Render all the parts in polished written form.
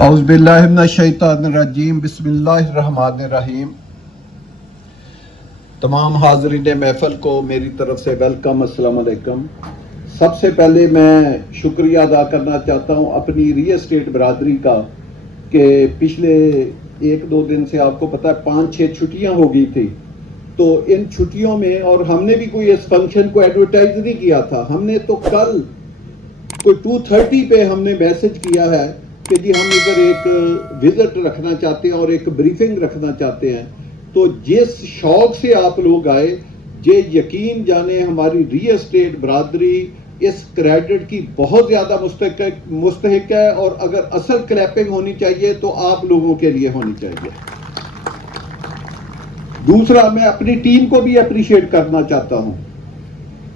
اعوذ باللہ من الشیطان الرجیم، بسم اللہ الرحمن الرحیم۔ تمام حاضرین محفل کو میری طرف سے ویلکم، السلام علیکم۔ سب سے پہلے میں شکریہ ادا کرنا چاہتا ہوں اپنی ریئل اسٹیٹ برادری کا کہ پچھلے 1-2 دن سے آپ کو پتہ ہے 5-6 چھٹیاں ہو گئی تھی، تو ان چھٹیوں میں اور ہم نے بھی کوئی اس فنکشن کو ایڈورٹائز نہیں کیا تھا۔ ہم نے تو کل کوئی 2:30 پہ ہم نے میسج کیا ہے کہ جی ہم ادھر ایک وزٹ رکھنا چاہتے ہیں اور ایک بریفنگ رکھنا چاہتے ہیں۔ تو جس شوق سے آپ لوگ آئے، یہ یقین جانے ہماری ریئل اسٹیٹ برادری اس کریڈٹ کی بہت زیادہ مستحق ہے، اور اگر اصل کلیپنگ ہونی چاہیے تو آپ لوگوں کے لیے ہونی چاہیے۔ دوسرا، میں اپنی ٹیم کو بھی اپریشیٹ کرنا چاہتا ہوں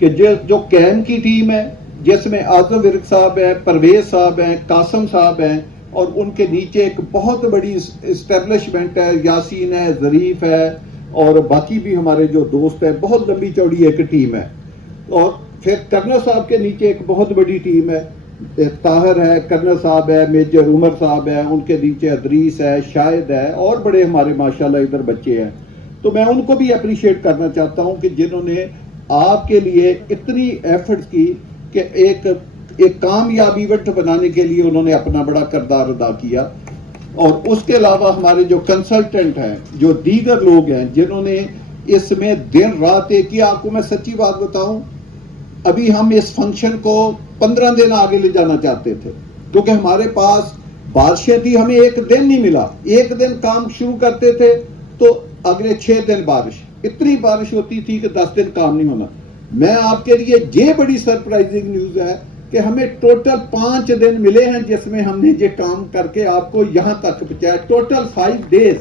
کہ جو کیم کی ٹیم ہے، جس میں اعظم ورک صاحب ہیں، پرویز صاحب ہیں، قاسم صاحب ہیں، اور ان کے نیچے ایک بہت بڑی اسٹیبلشمنٹ ہے، یاسین ہے، ظریف ہے، اور باقی بھی ہمارے جو دوست ہیں، بہت لمبی چوڑی ایک ٹیم ہے۔ اور پھر کرنل صاحب کے نیچے ایک بہت بڑی ٹیم ہے، طاہر ہے، کرنل صاحب ہے، میجر عمر صاحب ہے، ان کے نیچے ادریس ہے، شاہد ہے، اور بڑے ہمارے ماشاءاللہ ادھر بچے ہیں۔ تو میں ان کو بھی اپریشیٹ کرنا چاہتا ہوں کہ جنہوں نے آپ کے لیے اتنی ایفرٹس کی کہ ایک کامیاب ایونٹ بنانے کے لیے انہوں نے اپنا بڑا کردار ادا کیا۔ اور اس کے علاوہ ہمارے جو کنسلٹنٹ ہیں، جو دیگر لوگ ہیں جنہوں نے اس میں دن رات ایک کیا۔ آپ کو میں سچی بات بتاؤں، ابھی ہم اس فنکشن کو 15 دن آگے لے جانا چاہتے تھے، کیونکہ ہمارے پاس بارشیں تھی، ہمیں ایک دن نہیں ملا۔ ایک دن کام شروع کرتے تھے تو اگلے 6 دن بارش، اتنی بارش ہوتی تھی کہ 10 دن کام نہیں ہونا۔ میں آپ کے لیے یہ بڑی سرپرائزنگ نیوز ہے کہ ہمیں ٹوٹل 5 دن ملے ہیں جس میں ہم نے یہ کام کر کے آپ کو یہاں تک پہنچایا، ٹوٹل 5 ڈیز۔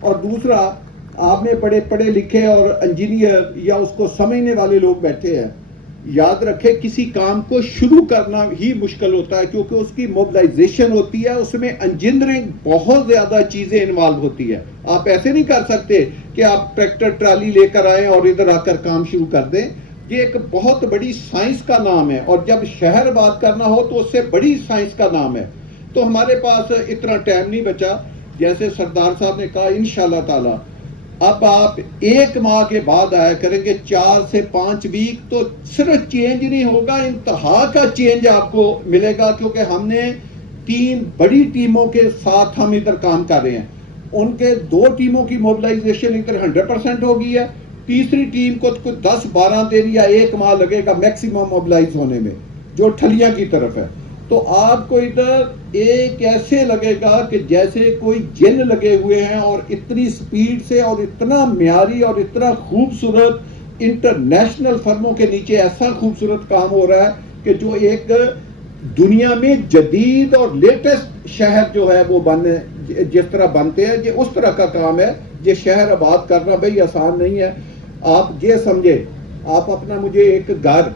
اور دوسرا، آپ نے پڑھے لکھے اور انجینئر یا اس کو سمجھنے والے لوگ بیٹھے ہیں، یاد رکھے کسی کام کو شروع کرنا ہی مشکل ہوتا ہے، کیونکہ اس کی موبلائزیشن ہوتی ہے، اس میں انجینئرنگ بہت زیادہ چیزیں انوالو ہوتی ہے۔ آپ ایسے نہیں کر سکتے کہ آپ ٹریکٹر ٹرالی لے کر آئیں اور ادھر آ کر کام شروع کر دیں۔ یہ ایک بہت بڑی سائنس کا نام ہے، اور جب شہر بات کرنا ہو تو اس سے بڑی سائنس کا نام ہے۔ تو ہمارے پاس اتنا ٹائم نہیں بچا، جیسے سردار صاحب نے کہا انشاءاللہ تعالی اب آپ 1 ماہ کے بعد آیا کریں گے، 4 سے 5 ویک، تو صرف چینج نہیں ہوگا، انتہا کا چینج آپ کو ملے گا، کیونکہ ہم نے 3 بڑی ٹیموں کے ساتھ ہم ادھر کام کر رہے ہیں۔ ان کے 2 ٹیموں کی موبلائزیشن ادھر 100% ہو گئی ہے، تیسری ٹیم کو 10-12 دن یا 1 ماہ لگے گا میکسیمم موبلائز ہونے میں، جو ٹھلیاں کی طرف ہے۔ تو آپ کو ادھر ایک ایسے لگے گا کہ جیسے کوئی جن لگے ہوئے ہیں، اور اتنی سپیڈ سے اور اتنا معیاری اور اتنا خوبصورت انٹرنیشنل فرموں کے نیچے ایسا خوبصورت کام ہو رہا ہے کہ جو ایک دنیا میں جدید اور لیٹسٹ شہر جو ہے وہ جس طرح بنتے ہیں، یہ اس طرح کا کام ہے۔ یہ شہر آباد کرنا بھائی آسان نہیں ہے۔ آپ یہ سمجھے، آپ اپنا مجھے ایک گھر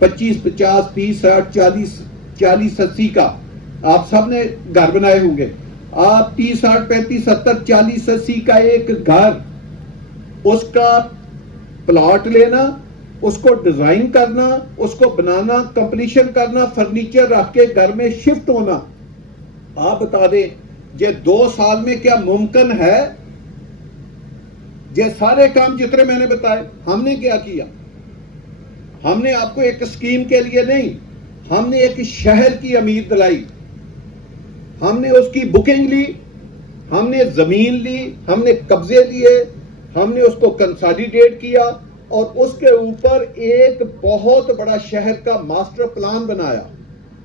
25, 50, 30, 60, 40, 80 کا آپ سب نے گھر بنائے ہوں گے، آپ 30, 60, 35, 70, 40, 80 کا ایک گھر، اس کا پلاٹ لینا، اس کو ڈیزائن کرنا، اس کو بنانا، کمپلیشن کرنا، فرنیچر رکھ کے گھر میں شفٹ ہونا، آپ بتا دیں یہ 2 سال میں کیا ممکن ہے؟ یہ سارے کام جتنے میں نے بتائے ہم نے کیا کیا؟ ہم نے آپ کو ایک اسکیم کے لیے نہیں، ہم نے ایک شہر کی امید دلائی، ہم نے اس کی بکنگ لی، ہم نے زمین لی، ہم نے قبضے لیے، ہم نے اس کو کنسالیڈیٹ کیا، اور اس کے اوپر ایک بہت بڑا شہر کا ماسٹر پلان بنایا۔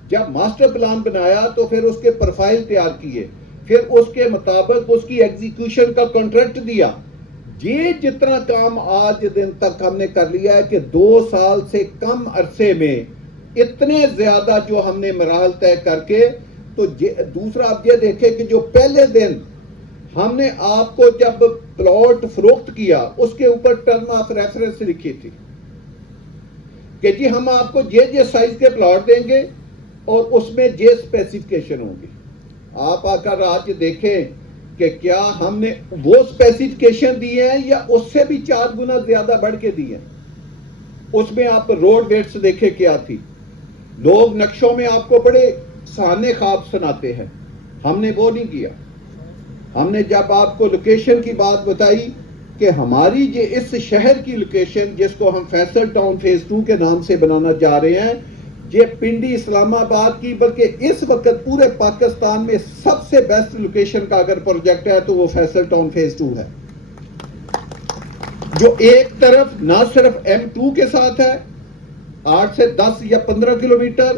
جب ماسٹر پلان بنایا تو پھر اس کے پروفائل تیار کیے، پھر اس کے مطابق اس کی ایگزیکیوشن کا کنٹریکٹ دیا۔ یہ جتنا کام آج دن تک ہم نے کر لیا ہے کہ 2 سال سے کم عرصے میں اتنے زیادہ جو ہم نے مراحل طے کر کے، تو دوسرا آپ یہ دیکھیں کہ جو پہلے دن ہم نے آپ کو جب پلاٹ فروخت کیا، اس کے اوپر ٹرم آف ریفرنس لکھی تھی کہ جی ہم آپ کو یہ سائز کے پلاٹ دیں گے اور اس میں یہ اسپیسیفکیشن ہوں گی۔ آپ آ کر آج دیکھیں کہ کیا ہم نے وہ اسپیسیفکیشن دی ہیں یا اس سے بھی 4 گنا زیادہ بڑھ کے دی ہیں۔ اس میں آپ روڈ ویٹس دیکھیں کیا تھی۔ لوگ نقشوں میں آپ کو بڑے سہانے خواب سناتے ہیں، ہم نے وہ نہیں کیا. ہم نے جب آپ کو لوکیشن کی بات بتائی کہ ہماری یہ اس شہر کی لوکیشن جس کو ہم فیصل ٹاؤن فیز 2 کے نام سے بنانا چاہ رہے ہیں، یہ پنڈی اسلام آباد کی بلکہ اس وقت پورے پاکستان میں سب سے بیسٹ لوکیشن کا اگر پروجیکٹ ہے تو وہ فیصل ٹاؤن فیز 2 ہے، جو ایک طرف نہ صرف M2 کے ساتھ ہے 8 سے 10 یا 15 کلومیٹر،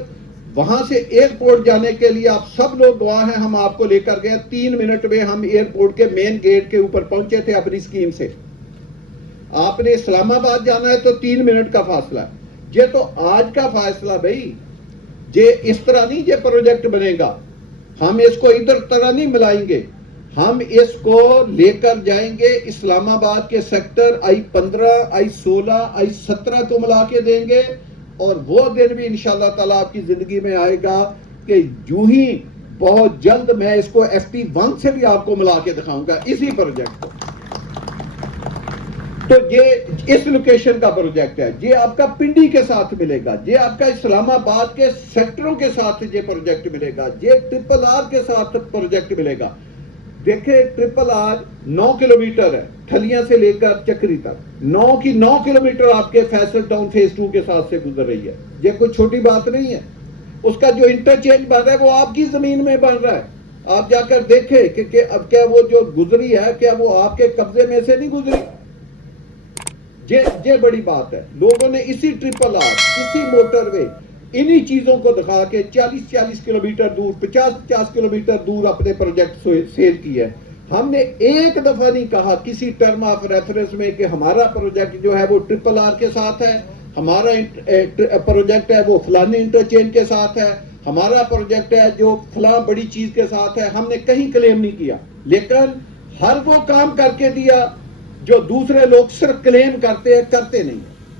وہاں سے ایئرپورٹ جانے کے لیے آپ سب لوگ گواہ ہیں، ہم آپ کو لے کر گئے 3 منٹ میں ہم ایئرپورٹ کے مین گیٹ کے اوپر پہنچے تھے اپنی اسکیم سے. آپ نے اسلام آباد جانا ہے تو 3 منٹ کا فاصلہ ہے. یہ تو آج کا فاصلہ بھائی، یہ اس طرح نہیں یہ پروجیکٹ بنے گا. ہم اس کو ادھر طرح نہیں ملائیں گے، ہم اس کو لے کر جائیں گے اسلام آباد کے سیکٹر I-15 I-16 I-17 کو ملا کے دیں گے، اور وہ دن بھی انشاءاللہ تعالیٰ آپ کی زندگی میں آئے گا کہ یوں ہی بہت جلد میں اس کو FT1 سے بھی آپ کو ملا کے دکھاؤں گا اسی پروجیکٹ کو. تو یہ اس لوکیشن کا پروجیکٹ ہے، یہ آپ کا پنڈی کے ساتھ ملے گا، یہ آپ کا اسلام آباد کے سیکٹروں کے ساتھ یہ پروجیکٹ ملے گا، یہ RRR کے ساتھ پروجیکٹ ملے گا. دیکھیں RRR 9 کلومیٹر ہے ٹھلیاں سے لے کر چکری تک، 9 کلومیٹر آپ کے فیصل ٹاؤن فیز 2 کے ساتھ سے گزر رہی ہے. یہ کوئی چھوٹی بات نہیں ہے. اس کا جو انٹرچینج بن رہا ہے وہ آپ کی زمین میں بن رہا ہے. آپ جا کر دیکھیں کہ اب کیا وہ جو گزری ہے کیا وہ آپ کے قبضے میں سے نہیں گزری. یہ بڑی بات ہے. لوگوں نے اسی RRR اسی موٹر وے انہی چیزوں کو دکھا کے 40 کلومیٹر دور 50 کلومیٹر دور اپنے پروجیکٹ سیل کیا ہے. ہم نے ایک دفعہ نہیں کہا کسی ٹرم آف ریفرنس میں کہ ہمارا پروجیکٹ جو ہے وہ RRR کے ساتھ ہے، ہمارا پروجیکٹ ہے وہ فلانے انٹرچینج کے ساتھ ہے، ہمارا پروجیکٹ ہے جو فلاں بڑی چیز کے ساتھ ہے. ہم نے کہیں کلیم نہیں کیا، لیکن ہر وہ کام کر کے دیا جو دوسرے لوگ صرف کلیم کرتے نہیں.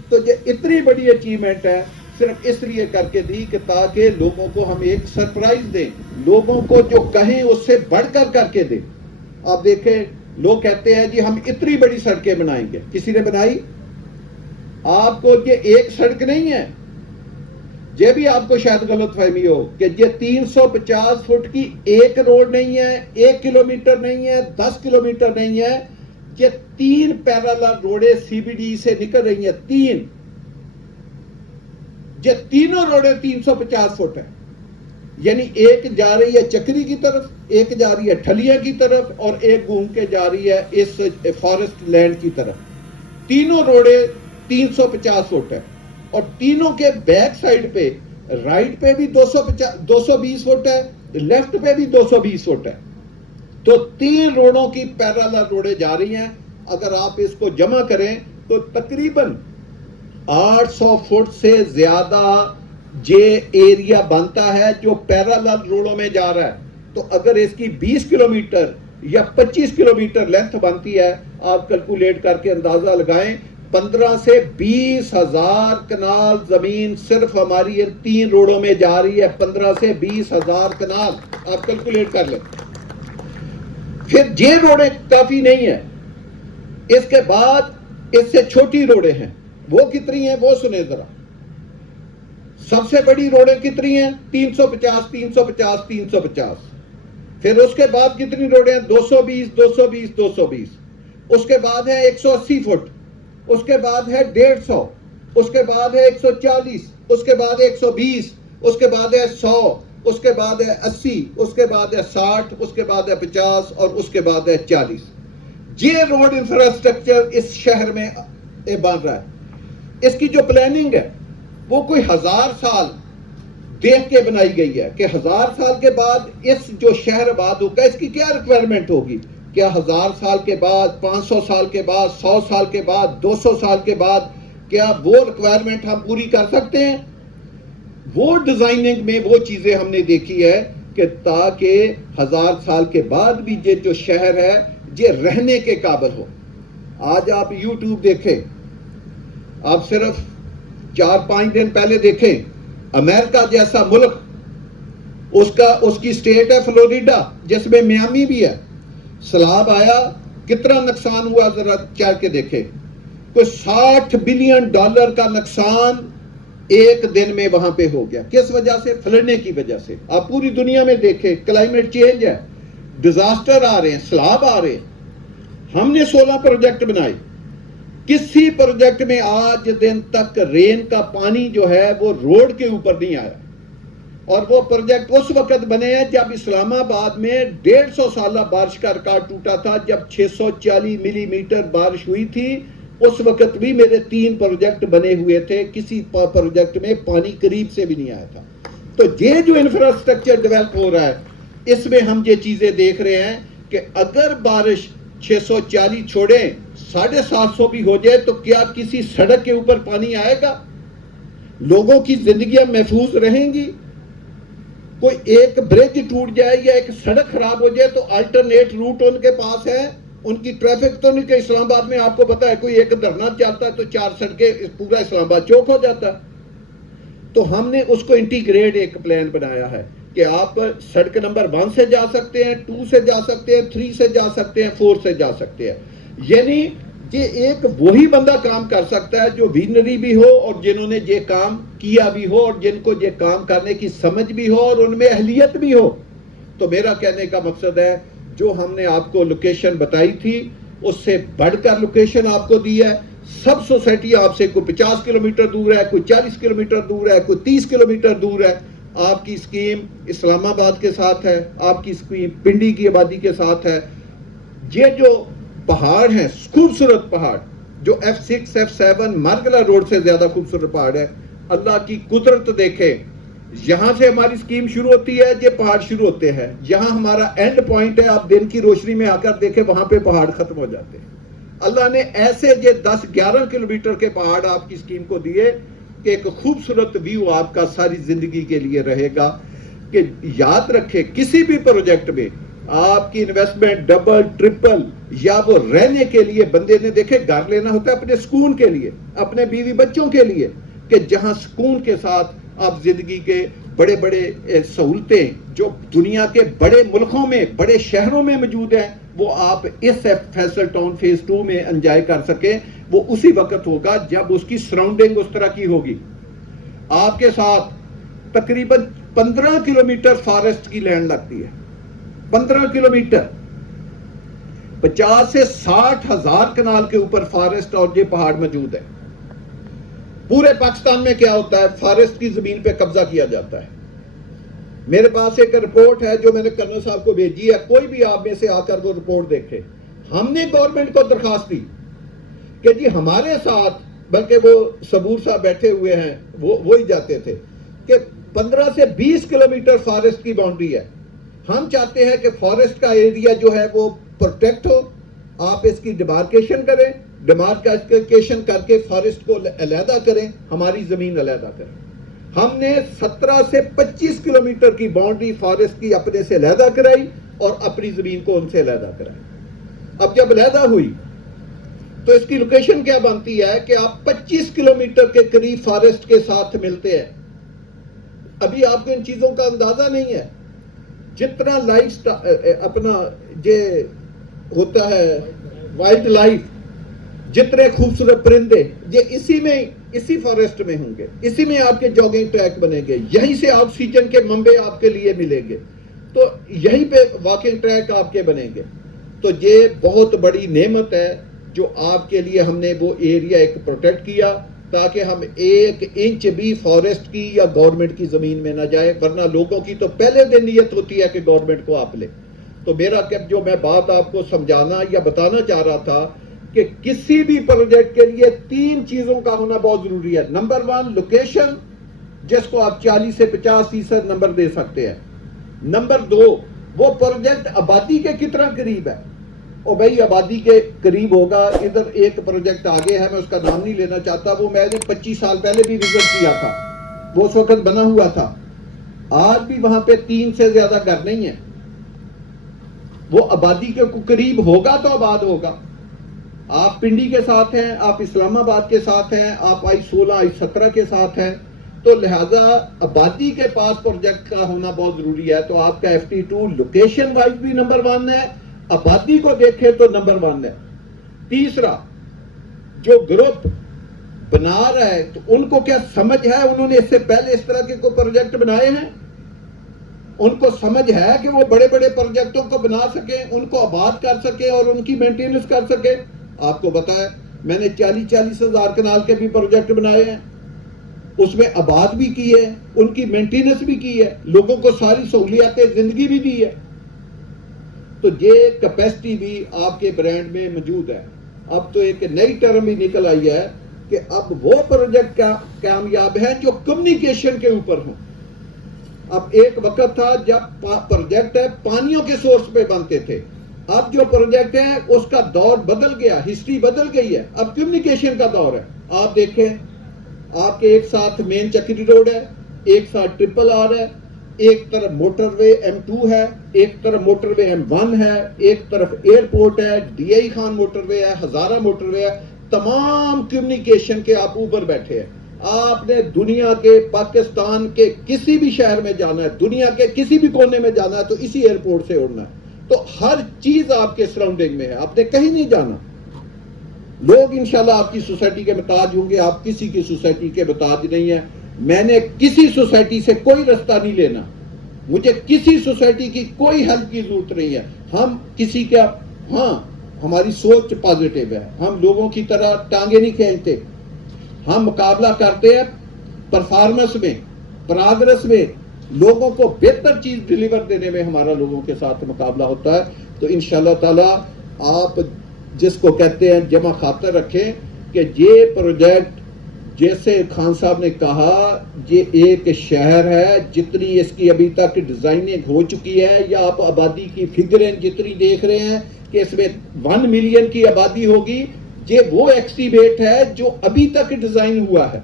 تو یہ اتنی بڑی اچیومنٹ ہے صرف اس لیے کر کے دی کہ تاکہ لوگوں کو ہم ایک سرپرائز دیں، لوگوں کو جو کہیں اس سے بڑھ کر کے دیں. آپ دیکھیں لوگ کہتے ہیں جی ہم اتنی بڑی سڑکیں بنائیں گے. کسی نے بنائی؟ آپ کو یہ ایک سڑک نہیں ہے، یہ بھی آپ کو شاید غلط فہمی ہو کہ یہ 350 فٹ کی ایک روڈ نہیں ہے، 1 کلومیٹر نہیں ہے، 10 کلومیٹر نہیں ہے. یہ 3 پیرالل روڈیں CBD سے نکل رہی ہیں. 3 یہ تینوں روڈیں 350 فٹ ہیں. یعنی ایک جا رہی ہے چکری کی طرف، ایک جا رہی ہے ٹھلیاں کی طرف، اور ایک گھوم کے جا رہی ہے اس فارسٹ لینڈ کی طرف. تینوں روڈیں 350 فٹ ہے، اور تینوں کے بیک سائڈ پہ رائٹ پہ بھی 220 فٹ ہے، لیفٹ پہ بھی 220 فٹ ہے. تو 3 روڈوں کی پیرالل روڈیں جا رہی ہیں. اگر آپ اس کو جمع کریں تو تقریباً 800 فٹ سے زیادہ یہ ایریا بنتا ہے جو پیرالل روڈوں میں جا رہا ہے. تو اگر اس کی 20 کلومیٹر یا 25 کلومیٹر لینتھ بنتی ہے، آپ کیلکولیٹ کر کے اندازہ لگائیں 15 سے 20 ہزار کنال زمین صرف ہماری ان 3 روڈوں میں جا رہی ہے. 15 سے 20 ہزار کنال آپ کیلکولیٹ کر لیں. پھر یہ روڈیں کافی نہیں ہیں، اس کے بعد اس سے چھوٹی روڈیں ہیں. وہ کتنی ہیں وہ سنیں ذرا. سب سے بڑی روڈیں کتنی ہیں؟ 350 350 350. پھر اس کے بعد کتنی روڈیں ہیں؟ 220 220 220. اس کے بعد ہے 180 فٹ، اس کے بعد ہے 150، اس کے بعد ہے 140، اس کے بعد ہے 120، اس کے بعد ہے 100، اس کے بعد ہے 80، اس کے بعد ہے 60، اس کے بعد ہے 50، اور اس کے بعد ہے 40. یہ روڈ انفراسٹرکچر اس شہر میں بن رہا ہے. اس کی جو پلاننگ ہے وہ کوئی 1000 سال دیکھ کے بنائی گئی ہے کہ 1000 سال کے بعد اس جو شہر آباد ہوگا اس کی کیا ریکوائرمنٹ ہوگی. کیا 1000 سال کے بعد، 500 سال کے بعد، 100 سال کے بعد، 200 سال کے بعد کیا وہ ریکوائرمنٹ ہم پوری کر سکتے ہیں؟ وہ ڈیزائننگ میں وہ چیزیں ہم نے دیکھی ہے کہ تاکہ 1000 سال کے بعد بھی یہ جو شہر ہے یہ رہنے کے قابل ہو. آج آپ YouTube دیکھیں، آپ صرف 4-5 دن پہلے دیکھیں، امریکہ جیسا ملک، اس کی سٹیٹ ہے فلوریڈا جس میں میامی بھی ہے. سیلاب آیا، کتنا نقصان ہوا ذرا چل کے دیکھیں. کوئی $60 بلین کا نقصان ایک دن میں وہاں پہ ہو گیا. کس وجہ سے؟ پھلڑنے کی وجہ سے. آپ پوری دنیا میں دیکھیں کلائمیٹ چینج ہے, ڈیزاسٹر آ رہے ہیں, سیلاب آ رہے ہیں. ہم نے 16 پروجیکٹ بنائے, کسی پروجیکٹ میں آج دن تک رین کا پانی جو ہے وہ روڈ کے اوپر نہیں آیا. اور وہ پروجیکٹ اس وقت بنے ہیں جب اسلام آباد میں 150 سالہ بارش کا ریکارڈ ٹوٹا تھا, جب 640 ملی میٹر بارش ہوئی تھی. اس وقت بھی میرے 3 پروجیکٹ بنے ہوئے تھے, کسی پروجیکٹ میں پانی قریب سے بھی نہیں آیا تھا. تو یہ جو انفراسٹرکچر ڈیولپ ہو رہا ہے, اس میں ہم یہ چیزیں دیکھ رہے ہیں کہ اگر بارش 640 چھوڑیں 750 بھی ہو جائے تو کیا کسی سڑک کے اوپر پانی آئے گا؟ لوگوں کی زندگیاں محفوظ رہیں گی؟ کوئی ایک برج ٹوٹ جائے یا ایک سڑک خراب ہو جائے تو الٹرنیٹ روٹ ان کے پاس ہے. ان کی ٹریفک تو نہیں کہ اسلام آباد میں آپ کو پتا ہے کوئی ایک دھرنا چلتا ہے تو 4 سڑکیں پورا اسلام آباد چوک ہو جاتا ہے. تو ہم نے اس کو انٹیگریٹ ایک پلان بنایا ہے کہ آپ سڑک نمبر 1 سے جا سکتے ہیں, 2 سے جا سکتے ہیں, 3 سے جا سکتے ہیں, 4 سے جا سکتے ہیں. یعنی یہ ایک وہی بندہ کام کر سکتا ہے جو ویژنری بھی ہو اور جنہوں نے یہ کام کیا بھی ہو اور جن کو یہ کام کرنے کی سمجھ بھی ہو اور ان میں اہلیت بھی ہو. تو میرا کہنے کا مقصد ہے جو ہم نے آپ کو لوکیشن بتائی تھی اس سے بڑھ کر لوکیشن آپ کو دی ہے. سب سوسائٹی آپ سے کوئی 50 کلومیٹر دور ہے, کوئی 40 کلومیٹر دور ہے, کوئی 30 کلومیٹر دور ہے. آپ کی اسکیم اسلام آباد کے ساتھ ہے, آپ کی اسکیم پنڈی کی آبادی کے ساتھ ہے. یہ جو پہاڑ ہیں خوبصورت پہاڑ جو F6 F7 مارگلہ روڈ سے زیادہ خوبصورت پہاڑ ہے. اللہ کی قدرت دیکھیں, یہاں سے ہماری اسکیم شروع ہوتی ہے, یہ پہاڑ شروع ہوتے ہیں, یہاں ہمارا اینڈ پوائنٹ ہے. آپ دن کی روشنی میں آ کر دیکھیں وہاں پہ پہاڑ ختم ہو جاتے ہیں. اللہ نے ایسے یہ 10-11 کلومیٹر کے پہاڑ آپ کی اسکیم کو دیے کہ ایک خوبصورت ویو آپ کا ساری زندگی کے لیے رہے گا. کہ یاد رکھیں کسی بھی پروجیکٹ میں آپ کی انویسٹمنٹ ڈبل ٹرپل یا وہ رہنے کے لیے بندے نے دیکھے گھر لینا ہوتا ہے اپنے سکون کے لیے, اپنے بیوی بچوں کے لیے, کہ جہاں سکون کے ساتھ آپ زندگی کے بڑے بڑے سہولتیں جو دنیا کے بڑے ملکوں میں بڑے شہروں میں موجود ہیں وہ آپ اس فیصل ٹاؤن فیز 2 میں انجوائے کر سکیں. وہ اسی وقت ہوگا جب اس کی سراؤنڈنگ اس طرح کی ہوگی. آپ کے ساتھ تقریباً 15 کلومیٹر فارسٹ کی لینڈ لگتی ہے, 15 کلومیٹر, 50 سے 60 ہزار کنال کے اوپر فارسٹ اور یہ پہاڑ موجود ہے. پورے پاکستان میں کیا ہوتا ہے, فارسٹ کی زمین پہ قبضہ کیا جاتا ہے. میرے پاس ایک رپورٹ ہے جو میں نے کرنل صاحب کو بھیجی ہے, کوئی بھی آپ میں سے آ کر وہ رپورٹ دیکھے. ہم نے گورنمنٹ کو درخواست دی کہ جی ہمارے ساتھ, بلکہ وہ صبور صاحب بیٹھے ہوئے ہیں وہی جاتے تھے, کہ 15 سے 20 کلومیٹر فارسٹ کی باؤنڈری ہے. ہم چاہتے ہیں کہ فارسٹ کا ایریا جو ہے وہ پروٹیکٹ ہو, آپ اس کی ڈیمارکیشن کریں, ڈیمارکیشن کر کے فارسٹ کو علیحدہ کریں, ہماری زمین علیحدہ کریں. ہم نے 17 سے 25 کلومیٹر کی باؤنڈری فارسٹ کی اپنے سے علیحدہ کرائی اور اپنی زمین کو ان سے علیحدہ کرائی. اب جب علیحدہ ہوئی تو اس کی لوکیشن کیا بنتی ہے کہ آپ 25 کلومیٹر کے قریب فارسٹ کے ساتھ ملتے ہیں. ابھی آپ کو ان چیزوں کا اندازہ نہیں ہے. جتنا لائف اپنا یہ ہوتا ہے وائلڈ لائف, جتنے خوبصورت پرندے یہ اسی فارسٹ میں ہوں گے, اسی میں آپ کے جاگنگ ٹریک بنیں گے, یہیں سے آکسیجن کے منبع آپ کے لیے ملیں گے, تو یہیں پہ واکنگ ٹریک آپ کے بنیں گے. تو یہ بہت بڑی نعمت ہے جو آپ کے لیے ہم نے وہ ایریا ایک پروٹیکٹ کیا تاکہ ہم 1 انچ بھی فارسٹ کی یا گورنمنٹ کی زمین میں نہ جائے, ورنہ لوگوں کی تو پہلے دن نیت ہوتی ہے کہ گورنمنٹ کو آپ لے. تو میرا جو میں بات آپ کو سمجھانا یا بتانا چاہ رہا تھا کہ کسی بھی پروجیکٹ کے لیے 3 چیزوں کا ہونا بہت ضروری ہے. نمبر 1 لوکیشن, جس کو آپ 40 سے 50% نمبر دے سکتے ہیں. نمبر 2 وہ پروجیکٹ آبادی کے کتنا قریب ہے. اور بھائی آبادی کے قریب ہوگا. ادھر ایک پروجیکٹ آگے ہے, میں اس کا نام نہیں لینا چاہتا, وہ میں نے 25 سال پہلے بھی وزٹ کیا تھا, وہ اس وقت بنا ہوا تھا. آج بھی وہاں پہ 3 سے زیادہ گھر نہیں ہیں. وہ آبادی کے قریب ہوگا تو آباد ہوگا. آپ پنڈی کے ساتھ ہیں, آپ اسلام آباد کے ساتھ ہیں, آپ I-16 I-17 کے ساتھ ہیں, تو لہذا آبادی کے پاس پروجیکٹ کا ہونا بہت ضروری ہے. تو آپ کا FT2 لوکیشن وائز بھی نمبر 1 ہے, آبادی کو دیکھیں تو نمبر 1 ہے. تیسرا جو گروپ بنا رہا ہے تو ان کو کیا سمجھ ہے انہوں نے اس سے پہلے اس طرح کے کوئی پروجیکٹ بنائے ہیں؟ ان کو سمجھ ہے کہ وہ بڑے بڑے پروجیکٹوں کو بنا سکیں, ان کو آباد کر سکیں اور ان کی مینٹیننس کر سکیں؟ آپ کو پتا ہے میں نے 40 ہزار کنال کے بھی پروجیکٹ بنائے ہیں, اس میں آباد بھی کی ہے, ان کی مینٹیننس بھی کی ہے, لوگوں کو ساری سہولیات زندگی بھی دی ہے. تو یہ کیپیسٹی بھی آپ کے برانڈ میں موجود ہے. اب تو ایک نئی ٹرم بھی نکل آئی ہے کہ اب وہ پروجیکٹ کامیاب ہے جو کمیونیکیشن کے اوپر ہوں. اب ایک وقت تھا جب پروجیکٹ ہے پانیوں کے سورس پہ بنتے تھے, اب جو پروجیکٹ ہے اس کا دور بدل گیا, ہسٹری بدل گئی ہے, اب کمیونیکیشن کا دور ہے. آپ دیکھیں آپ کے ایک ساتھ مین چکری روڈ ہے, ایک ساتھ ٹرپل آر ہے, ایک طرف موٹر وے M2 ہے, ایک طرف موٹر وے M1 ہے, ایک طرف ایئرپورٹ ہے, DI خان موٹر وے ہے, ہزارہ موٹر وے ہے. تمام کمیونیکیشن کے آپ اوپر بیٹھے ہیں. آپ نے دنیا کے پاکستان کے کسی بھی شہر میں جانا ہے, دنیا کے کسی بھی کونے میں جانا ہے تو اسی ایئرپورٹ سے اڑنا ہے. تو ہر چیز آپ کے سراؤنڈنگ میں ہے, آپ نے کہیں نہیں جانا. لوگ انشاءاللہ آپ کی سوسائٹی کے محتاج ہوں گے, آپ کسی کی سوسائٹی کے محتاج نہیں ہیں. میں نے کسی سوسائٹی سے کوئی رستہ نہیں لینا, مجھے کسی سوسائٹی کی کوئی ہیلپ کی ضرورت نہیں ہے. ہم کسی کا, ہاں ہماری سوچ پازیٹیو ہے, ہم لوگوں کی طرح ٹانگیں نہیں کھینچتے, ہم مقابلہ کرتے ہیں پرفارمنس میں, پراگرس میں, لوگوں کو بہتر چیز ڈیلیور دینے میں ہمارا لوگوں کے ساتھ مقابلہ ہوتا ہے. تو انشاءاللہ تعالی آپ جس کو کہتے ہیں جمع خاطر رکھیں کہ یہ پروجیکٹ جیسے خان صاحب نے کہا یہ ایک شہر ہے, جتنی اس کی ابھی تک ڈیزائننگ ہو چکی ہے, یا آپ آبادی کی فگریں جتنی دیکھ رہے ہیں کہ اس میں 1 ملین کی آبادی ہوگی, یہ وہ ایکسٹیویٹ ہے جو ابھی تک ڈیزائن ہوا ہے.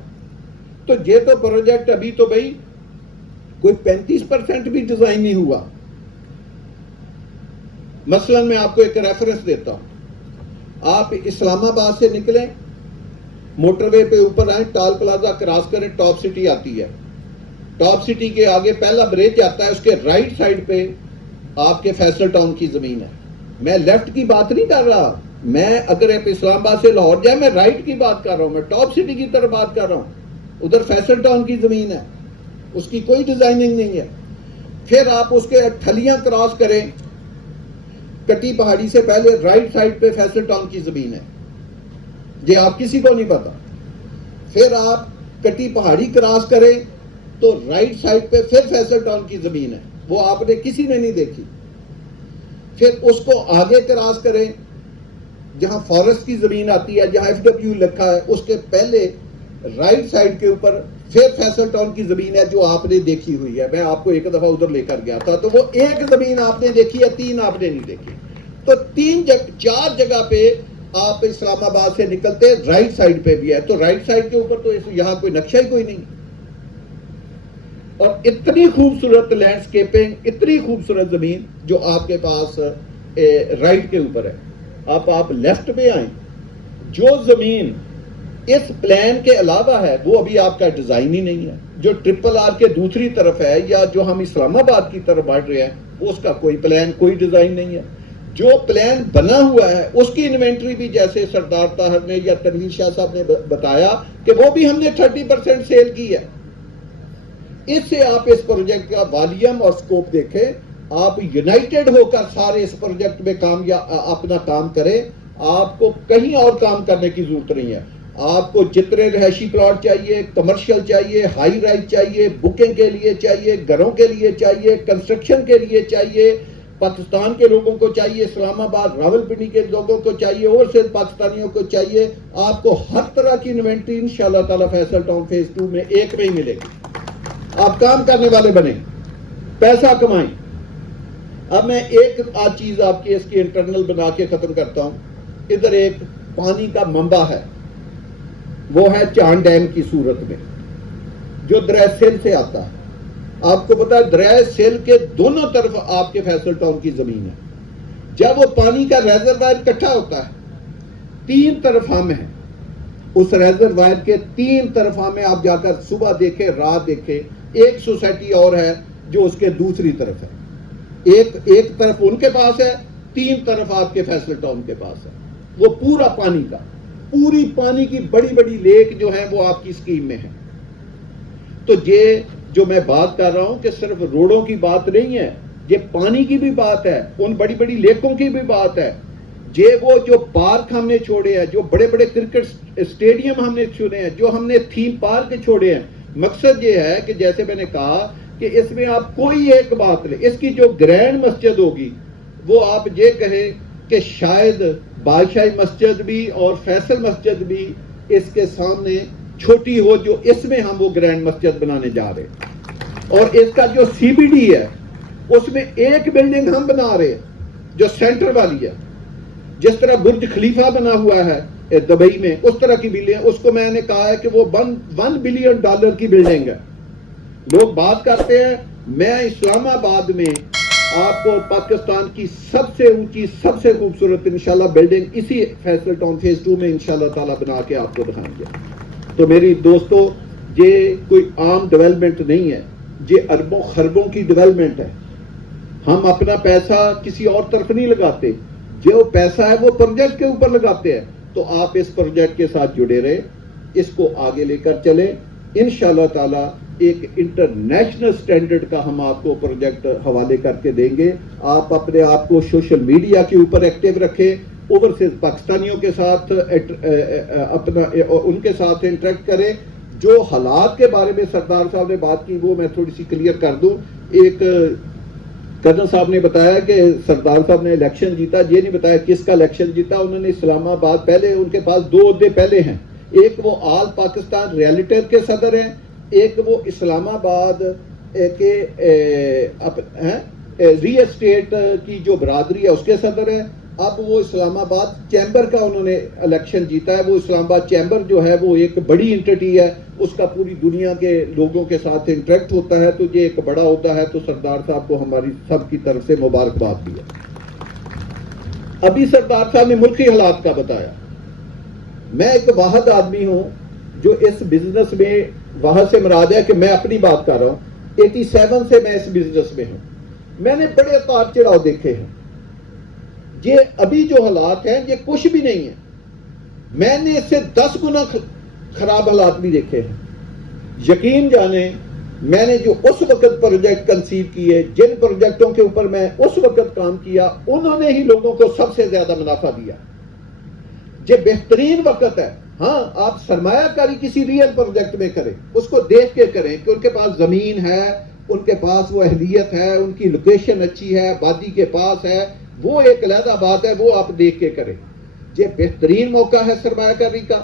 تو یہ تو پروجیکٹ ابھی تو بھائی کوئی 35% بھی ڈیزائن نہیں ہوا. مثلا میں آپ کو ایک ریفرنس دیتا ہوں, آپ اسلام آباد سے نکلیں, موٹر وے پہ اوپر آئیں, ٹال پلازا کراس کریں, ٹاپ سٹی آتی ہے. ٹاپ سٹی کے آگے پہلا برج آتا ہے, اس کے رائٹ سائڈ پہ آپ کے فیصل ٹاؤن کی زمین ہے. میں لیفٹ کی بات نہیں کر رہا, میں اگر اسلام آباد سے لاہور جائے میں رائٹ کی بات کر رہا ہوں, میں ٹاپ سٹی کی طرف بات کر رہا ہوں. ادھر فیصل ٹاؤن کی زمین ہے, اس کی کوئی ڈیزائننگ نہیں ہے. پھر آپ اس کے ٹھلیاں کراس کریں, کٹی پہاڑی سے پہلے رائٹ سائڈ پہ فیصل ٹاؤن کی زمین ہے, یہ آپ کسی کو نہیں پتا. پھر آپ کٹی پہاڑی کراس کریں تو رائٹ سائڈ پہ پھر فیصل ٹاؤن کی زمین ہے, وہ آپ نے کسی نے نہیں دیکھی. پھر اس کو آگے کراس کریں, جہاں فارسٹ کی زمین آتی ہے, جہاں FW لکھا ہے, اس کے پہلے رائٹ سائڈ کے اوپر پھر فیصل ٹاؤن کی زمین ہے جو آپ نے دیکھی ہوئی ہے. میں آپ کو ایک دفعہ ادھر لے کر گیا تھا, تو وہ ایک زمین آپ نے دیکھی ہے, 3 آپ نے نہیں دیکھی. تو 4 جگہ پہ آپ اسلام آباد سے نکلتے رائٹ سائڈ پہ بھی ہے, تو رائٹ سائڈ کے اوپر تو یہاں کوئی نقشہ ہی کوئی نہیں. اور اتنی خوبصورت لینڈسکیپنگ, اتنی خوبصورت زمین جو آپ کے پاس رائٹ کے اوپر ہے. آپ لیفٹ پہ آئیں, جو زمین اس پلان کے علاوہ ہے وہ ابھی آپ کا ڈیزائن ہی نہیں ہے. جو ٹرپل آر کے دوسری طرف ہے یا جو ہم اسلام آباد کی طرف بڑھ رہے ہیں, اس کا کوئی پلان, کوئی ڈیزائن نہیں ہے. جو پلان بنا ہوا ہے اس کی انوینٹری بھی جیسے سردار طاہر نے یا تنویر شاہ صاحب نے بتایا کہ وہ بھی ہم نے 30% سیل کی ہے. اس سے آپ اس پروجیکٹ کا والیوم اور سکوپ دیکھیں, آپ یونائٹڈ ہو کر سارے اس پروجیکٹ میں اپنا کام کریں. آپ کو کہیں اور کام کرنے کی ضرورت نہیں ہے. آپ کو جتنے رہائشی پلاٹ چاہیے, کمرشل چاہیے, ہائی رائز چاہیے, بکنگ کے لیے چاہیے, گھروں کے لیے چاہیے, کنسٹرکشن کے لیے چاہیے, پاکستان کے لوگوں کو چاہیے, اسلام آباد راولپنڈی کے لوگوں کو چاہیے, اور سے پاکستانیوں کو چاہیے, آپ کو ہر طرح کی انوینٹری انشاءاللہ تعالی فیصل ٹاؤن فیز 2 میں ایک میں ہی ملے گی. آپ کام کرنے والے بنیں, پیسہ کمائیں. اب میں ایک آج چیز آپ کی اس کی انٹرنل بنا کے ختم کرتا ہوں. ادھر ایک پانی کا منبع ہے, وہ ہے چاند ڈیم کی صورت میں, جو دریائے سندھ سے آتا ہے. آپ کو پتا ہے دریائے سندھ کے دونوں طرف آپ کے فیصل ٹاؤن کی زمین ہے. جب وہ پانی کا ریزروائر اکٹھا ہوتا ہے, 3 طرف ہم ہیں, اس ریزروائر کے 3 طرف ہمیں آپ جا کر صبح دیکھیں, رات دیکھیں. ایک سوسائٹی اور ہے جو اس کے دوسری طرف ہے, ایک طرف ان کے پاس ہے, 3 طرف آپ کے فیصل ٹاؤن کے پاس ہے. وہ پورا پانی کا, پوری پانی کی بڑی بڑی لیک جو ہیں وہ آپ کی اسکیم میں ہیں. تو یہ جو میں بات کر رہا ہوں کہ صرف روڈوں کی بات نہیں ہے, یہ پانی کی بھی بات ہے, ان بڑی بڑی لیکوں کی بھی بات ہے. یہ وہ جو پارک ہم نے چھوڑے ہیں, جو بڑے بڑے کرکٹ اسٹیڈیم ہم نے چھوڑے ہیں, جو ہم نے تھیم پارک چھوڑے ہیں, مقصد یہ ہے کہ جیسے میں نے کہا کہ اس میں آپ کوئی ایک بات لیں, اس کی جو گرینڈ مسجد ہوگی وہ آپ یہ کہیں کہ شاید بادشاہی مسجد بھی اور فیصل مسجد بھی اس کے سامنے چھوٹی ہو, جو اس میں ہم وہ گرینڈ مسجد بنانے جا رہے ہیں. اور اس کا جو سی بی ڈی ہے اس میں ایک بلڈنگ ہم بنا رہے ہیں جو سینٹر والی ہے, جس طرح برج خلیفہ بنا ہوا ہے دبئی میں, اس طرح کی بلڈنگ. اس کو میں نے کہا ہے کہ وہ $1 بلین کی بلڈنگ ہے. لوگ بات کرتے ہیں, میں اسلام آباد میں آپ کو پاکستان کی سب سے اونچی سب سے خوبصورت انشاءاللہ بلڈنگ اسی فیصل ٹاؤن فیز 2 میں انشاءاللہ تعالیٰ بنا کے آپ کو دکھائیں گے. تو میری دوستو, یہ کوئی عام ڈیولپمنٹ نہیں ہے, یہ اربوں خربوں کی ڈیولپمنٹ ہے. ہم اپنا پیسہ کسی اور طرف نہیں لگاتے, جو پیسہ ہے وہ پروجیکٹ کے اوپر لگاتے ہیں. تو آپ اس پروجیکٹ کے ساتھ جڑے رہے, اس کو آگے لے کر چلیں. انشاءاللہ تعالی ایک انٹرنیشنل سٹینڈرڈ کا ہم آپ کو پروجیکٹ حوالے کر کے دیں گے. آپ اپنے آپ کو سوشل میڈیا کے اوپر ایکٹیو رکھیں, اوورسیز پاکستانیوں کے ساتھ اپنا ان کے ساتھ انٹریکٹ کریں. جو حالات کے بارے میں سردار صاحب نے بات کی وہ میں تھوڑی سی کلیئر کر دوں. ایک کرنل صاحب نے بتایا کہ سردار صاحب نے الیکشن جیتا, یہ نہیں بتایا کس کا الیکشن جیتا. انہوں نے اسلام آباد, پہلے ان کے پاس 2 عہدے پہلے ہیں, ایک وہ آل پاکستان ریئلٹر کے صدر ہیں, ایک وہ اسلام آباد کے ری اسٹیٹ کی جو برادری ہے اس کے صدر ہیں. اب وہ اسلام آباد چیمبر کا انہوں نے الیکشن جیتا ہے. وہ اسلام آباد چیمبر جو ہے وہ ایک بڑی انٹیٹی ہے, اس کا پوری دنیا کے لوگوں کے ساتھ انٹریکٹ ہوتا ہے, تو یہ ایک بڑا ہوتا ہے. تو سردار صاحب کو ہماری سب کی طرف سے مبارکباد بھی ہے. ابھی سردار صاحب نے ملکی حالات کا بتایا. میں ایک واحد آدمی ہوں جو اس بزنس میں, وہاں سے مراد ہے کہ میں اپنی بات کر رہا ہوں, 87 سے میں اس بزنس میں ہوں. میں نے بڑے اتار چڑھاؤ دیکھے ہیں. یہ ابھی جو حالات ہیں یہ کچھ بھی نہیں ہے, میں نے اس سے 10 گنا خراب حالات بھی دیکھے ہیں. یقین جانیں, میں نے جو اس وقت پروجیکٹ کنسیو کیے, جن پروجیکٹوں کے اوپر میں اس وقت کام کیا, انہوں نے ہی لوگوں کو سب سے زیادہ منافع دیا. یہ بہترین وقت ہے. ہاں, آپ سرمایہ کاری کسی ریئل پروجیکٹ میں کریں, اس کو دیکھ کے کریں کہ ان کے پاس زمین ہے, ان کے پاس وہ اہلیت ہے, ان کی لوکیشن اچھی ہے, آبادی کے پاس ہے, وہ ایک علیحدہ بات ہے, وہ آپ دیکھ کے کریں. یہ بہترین موقع ہے سرمایہ کاری کا.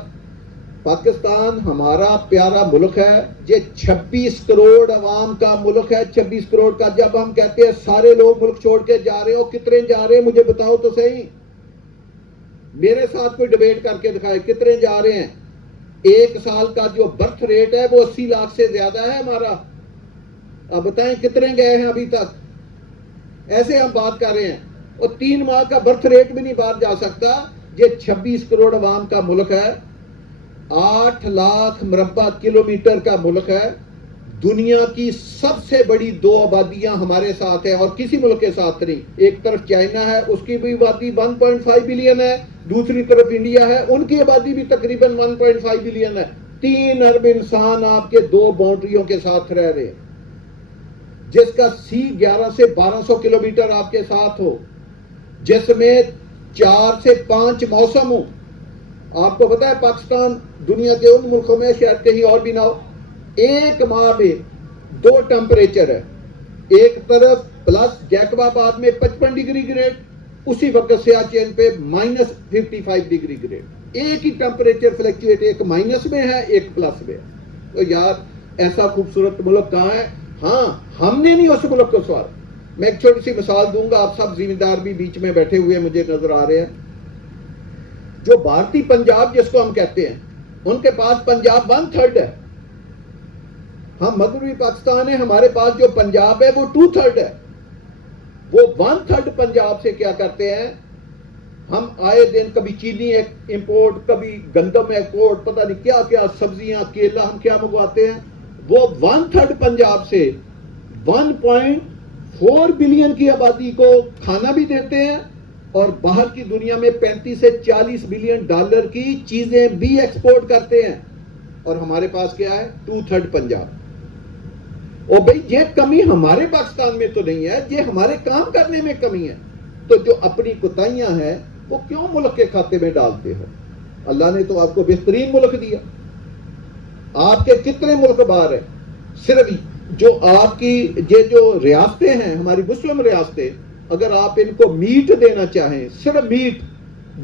پاکستان ہمارا پیارا ملک ہے, یہ 26 کروڑ عوام کا ملک ہے. 26 کروڑ کا. جب ہم کہتے ہیں سارے لوگ ملک چھوڑ کے جا رہے ہو, کتنے جا رہے ہیں مجھے بتاؤ تو صحیح, میرے ساتھ کوئی ڈیبیٹ کر کے دکھائے کتنے جا رہے ہیں. 1 سال کا جو برتھ ریٹ ہے وہ 80 لاکھ سے زیادہ ہے ہمارا. اب بتائیں کتنے گئے ہیں ابھی تک. ایسے ہم بات کر رہے ہیں, اور 3 ماہ کا برتھ ریٹ بھی نہیں باہر جا سکتا. یہ 26 کروڑ عوام کا ملک ہے, 8 لاکھ مربع کلومیٹر کا ملک ہے. دنیا کی سب سے بڑی 2 آبادیاں ہمارے ساتھ ہیں اور کسی ملک کے ساتھ نہیں. ایک طرف چائنا ہے, اس کی بھی آبادی 1.5 بلین ہے, دوسری طرف انڈیا ہے, ان کی آبادی بھی تقریباً 1.5 بلین ہے. 3 ارب انسان آپ کے 2 باؤنڈریوں کے ساتھ رہ رہے ہیں, جس کا سی 11 سے 1200 کلومیٹر آپ کے ساتھ ہو, جس میں 4 سے 5 موسم ہوں. آپ کو پتا ہے پاکستان دنیا کے ان ملکوں میں شاید کہیں اور بھی نہ ہو, ایک ماہ میں 2 ٹمپریچر ہے. ایک طرف پلس جیکب آباد میں 55 ڈگری گریڈ, اسی وقت سیاچین پہ -55 ڈگری گریڈ. ایک ہی ٹمپریچر فلیکچویٹ, ایک مائنس میں ہے ایک پلس میں ہے. تو یار ایسا خوبصورت ملک کہاں ہے. ہاں, ہم نے نہیں اس ملک کو سوارا. میں ایک چھوٹی سی مثال دوں گا, آپ سب ذمہ دار بھی بیچ میں بیٹھے ہوئے مجھے نظر آ رہے ہیں. جو بھارتی پنجاب جس کو ہم کہتے ہیں, ان کے پاس پنجاب 1/3 ہے. ہم مغربی پاکستان ہے, ہمارے پاس جو پنجاب ہے وہ 2/3 ہے. وہ 1/3 پنجاب سے کیا کرتے ہیں, ہم آئے دن کبھی چینی امپورٹ, کبھی گندم ایکسپورٹ, پتہ نہیں کیا کیا سبزیاں, کیلا ہم کیا منگواتے ہیں. وہ 1/3 پنجاب سے 1.4 بلین کی آبادی کو کھانا بھی دیتے ہیں اور باہر کی دنیا میں 35 سے 40 بلین ڈالر کی چیزیں بھی ایکسپورٹ کرتے ہیں، اور ہمارے پاس کیا ہے؟ 2/3 پنجاب۔ اور بھئی یہ کمی ہمارے پاکستان میں تو نہیں ہے، یہ ہمارے کام کرنے میں کمی ہے۔ تو جو اپنی کوتاہیاں ہیں وہ کیوں ملک کے کھاتے میں ڈالتے ہو؟ اللہ نے تو آپ کو بہترین ملک دیا۔ آپ کے کتنے ملک باہر ہیں؟ صرف جو آپ کی یہ جو ریاستیں ہیں، ہماری مسلم ریاستیں، اگر آپ ان کو میٹ دینا چاہیں، صرف میٹ،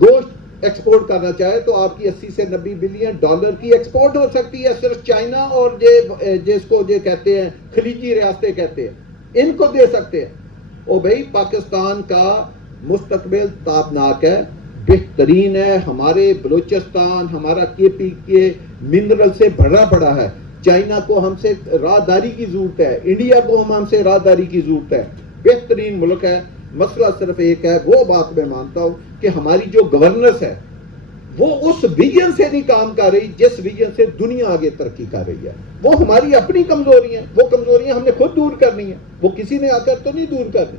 گوشت ایکسپورٹ کرنا چاہیں، تو آپ کی 80 سے 90 بلین ڈالر کی ایکسپورٹ ہو سکتی ہے، صرف چائنا اور جس کو کہتے ہیں خلیجی ریاستیں کہتے ہیں، ان کو دے سکتے ہیں۔ اور بھائی پاکستان کا مستقبل تابناک ہے، بہترین ہے۔ ہمارے بلوچستان، ہمارا کے منرل سے بھرا پڑا ہے۔ چائنا کو ہم سے راہداری کی ضرورت ہے، انڈیا کو ہم سے راہداری کی ضرورت ہے۔ بہترین ملک ہے۔ مسئلہ صرف ایک ہے، وہ بات میں مانتا ہوں کہ ہماری جو گورننس ہے وہ اس ویژن سے نہیں کام کر رہی جس ویژن سے دنیا آگے ترقی کر رہی ہے۔ وہ ہماری اپنی کمزوری ہیں، وہ کمزوریاں ہم نے خود دور کرنی ہیں، وہ کسی نے آ کر تو نہیں دور کرنی۔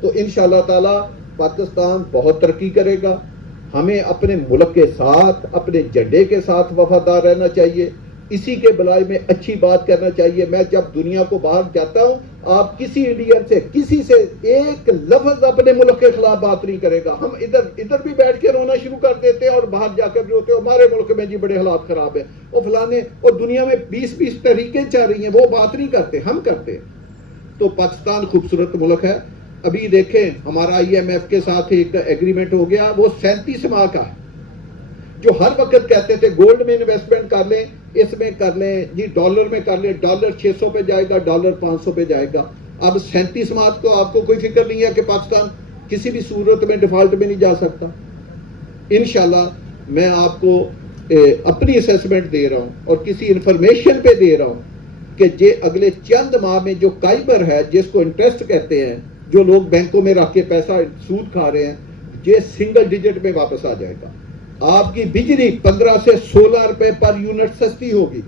تو انشاءاللہ تعالی پاکستان بہت ترقی کرے گا۔ ہمیں اپنے ملک کے ساتھ، اپنے جھنڈے کے ساتھ وفادار رہنا چاہیے، اسی کے بلائی میں اچھی بات کرنا چاہیے۔ میں جب دنیا کو باہر جاتا ہوں، آپ کسی انڈین سے، کسی سے ایک لفظ اپنے ملک کے خلاف بات نہیں کرے گا۔ ہم ادھر بھی بیٹھ کے رونا شروع کر دیتے ہیں اور باہر جا کر بھی ہوتے ہیں ہمارے ملک میں جی بڑے حالات خراب ہیں، اور فلانے، اور دنیا میں 20 طریقے چل رہی ہیں، وہ بات نہیں کرتے، ہم کرتے ہیں۔ تو پاکستان خوبصورت ملک ہے۔ ابھی دیکھیں ہمارا IMF کے ساتھ ایک ایگریمنٹ ہو گیا، وہ 37 ماہ کا ہے۔ جو ہر وقت کہتے تھے گولڈ میں انویسٹمنٹ کر لیں، اس میں کر لیں جی، ڈالر میں کر لیں، ڈالر 600 پہ جائے گا، ڈالر 500 پہ جائے گا۔ اب 37 ماہ تو آپ کو کوئی فکر نہیں ہے کہ پاکستان کسی بھی صورت میں ڈیفالٹ میں نہیں جا سکتا۔ انشاءاللہ میں آپ کو اپنی اسیسمنٹ دے رہا ہوں اور کسی انفارمیشن پہ دے رہا ہوں کہ یہ اگلے چند ماہ میں جو کائبر ہے، جس کو انٹرسٹ کہتے ہیں، جو لوگ بینکوں میں رکھ کے پیسہ سود کھا رہے ہیں، یہ سنگل ڈیجٹ میں واپس آ جائے گا۔ آپ کی بجلی 15 سے 16 روپے پر یونٹ سستی ہوگی۔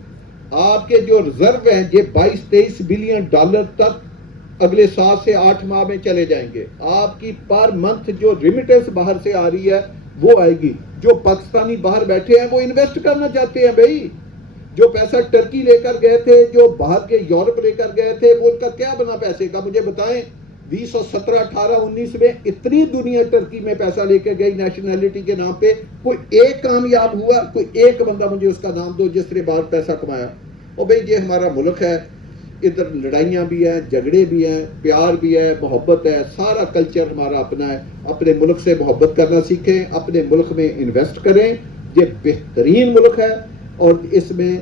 آپ کے جو ریزرو ہیں یہ 22-23 بلین ڈالر تک اگلے 7 سے 8 ماہ میں چلے جائیں گے۔ آپ کی پر منتھ جو ریمیٹنس باہر سے آ رہی ہے وہ آئے گی۔ جو پاکستانی باہر بیٹھے ہیں وہ انویسٹ کرنا چاہتے ہیں بھائی، جو پیسہ ٹرکی لے کر گئے تھے، جو باہر کے یورپ لے کر گئے تھے، وہ ان کا کیا بنا پیسے کا؟ مجھے بتائیں۔ 2017، 18، 19 میں اتنی دنیا ٹرکی میں پیسہ لے کے گئی نیشنلٹی کے نام پہ، کوئی ایک کامیاب ہوا؟ کوئی ایک بندہ مجھے اس کا نام دو جس نے باہر پیسہ کمایا؟ اور بھئی یہ ہمارا ملک ہے، ادھر لڑائیاں بھی ہیں، جھگڑے بھی ہیں، پیار بھی ہے، محبت ہے، سارا کلچر ہمارا اپنا ہے۔ اپنے ملک سے محبت کرنا سیکھیں، اپنے ملک میں انویسٹ کریں۔ یہ بہترین ملک ہے، اور اس میں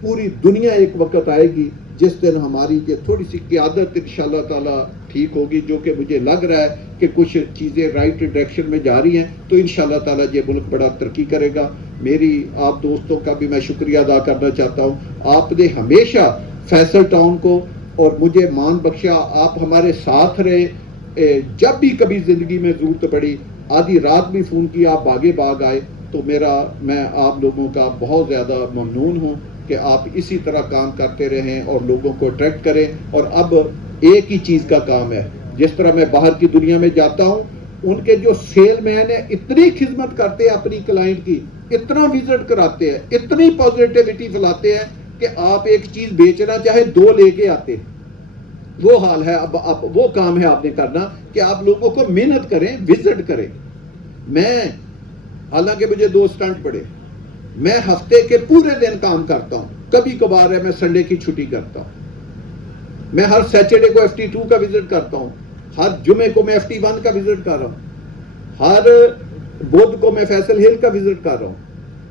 پوری دنیا ایک وقت آئے گی جس دن ہماری یہ تھوڑی سی قیادت انشاءاللہ تعالی ٹھیک ہوگی، جو کہ مجھے لگ رہا ہے کہ کچھ چیزیں رائٹ ڈائریکشن میں جا رہی ہیں، تو انشاءاللہ تعالی یہ ملک بڑا ترقی کرے گا۔ میری آپ دوستوں کا بھی میں شکریہ ادا کرنا چاہتا ہوں۔ آپ نے ہمیشہ فیصل ٹاؤن کو اور مجھے مان بخشا، آپ ہمارے ساتھ رہے۔ جب بھی کبھی زندگی میں ضرورت پڑی، آدھی رات بھی فون کیا، آپ باغے باغ آئے، تو میں آپ لوگوں کا بہت زیادہ ممنون ہوں کہ آپ اسی طرح کام کرتے رہیں اور لوگوں کو اٹریکٹ کریں۔ اور اب ایک ہی چیز کا کام ہے، جس طرح میں باہر کی دنیا میں جاتا ہوں، ان کے جو سیل مین ہیں اتنی خدمت کرتے ہیں اپنی کلائنٹ کی، اتنا وزٹ کراتے ہیں، اتنی پازیٹیوٹی پھیلاتے ہیں کہ آپ ایک چیز بیچنا چاہے 2 لے کے آتے ہیں۔ وہ حال ہے۔ اب وہ کام ہے آپ نے کرنا کہ آپ لوگوں کو محنت کریں، وزٹ کریں۔ میں حالانکہ مجھے 2 اسٹنٹ پڑے، میں ہفتے کے پورے دن کام کرتا ہوں، کبھی کبھار ہے میں سنڈے کی چھٹی کرتا ہوں۔ میں ہر سیٹرڈے کو FT2 کا وزٹ کرتا ہوں، ہر جمعے کو میں FT1 کا وزٹ کر رہا ہوں، ہر بدھ کو میں فیصل ہل کا وزٹ کر رہا ہوں،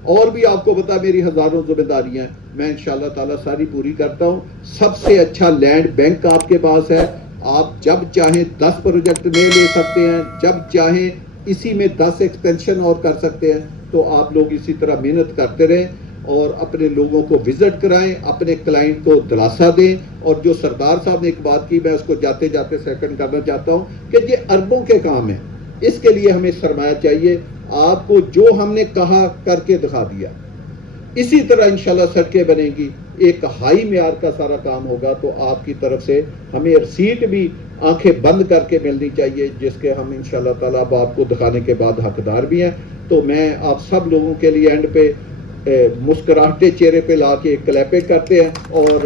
اور بھی آپ کو پتا میری ہزاروں ذمہ داریاں ہیں، میں انشاءاللہ تعالیٰ ساری پوری کرتا ہوں۔ سب سے اچھا لینڈ بینک آپ کے پاس ہے، آپ جب چاہیں 10 پروجیکٹ میں لے سکتے ہیں، جب چاہیں اسی میں 10 ایکسپینشن اور کر سکتے ہیں۔ تو آپ لوگ اسی طرح محنت کرتے رہیں اور اپنے لوگوں کو وزٹ کرائیں، اپنے کلائنٹ کو دلاسا دیں۔ اور جو سردار صاحب نے ایک بات کی، میں اس کو جاتے جاتے سیکنڈ کرنا چاہتا ہوں کہ یہ اربوں کے کام ہے، اس کے لیے ہمیں سرمایہ چاہیے۔ آپ کو جو ہم نے کہا کر کے دکھا دیا، اسی طرح انشاءاللہ سڑکیں بنیں گی, ایک ہائی معیار کا سارا کام ہوگا, تو آپ کی طرف سے ہمیں رسیٹ بھی آنکھیں بند کر کے ملنی چاہیے, جس کے ہم انشاءاللہ تعالیٰ اب آپ کو دکھانے کے بعد حقدار بھی ہیں. تو میں آپ سب لوگوں کے لیے اینڈ پہ مسکراہٹے چہرے پہ لا کے کلیپیں کرتے ہیں, اور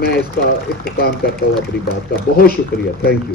میں اس کا اختتام کرتا ہوں اپنی بات کا. بہت شکریہ, تھینک یو.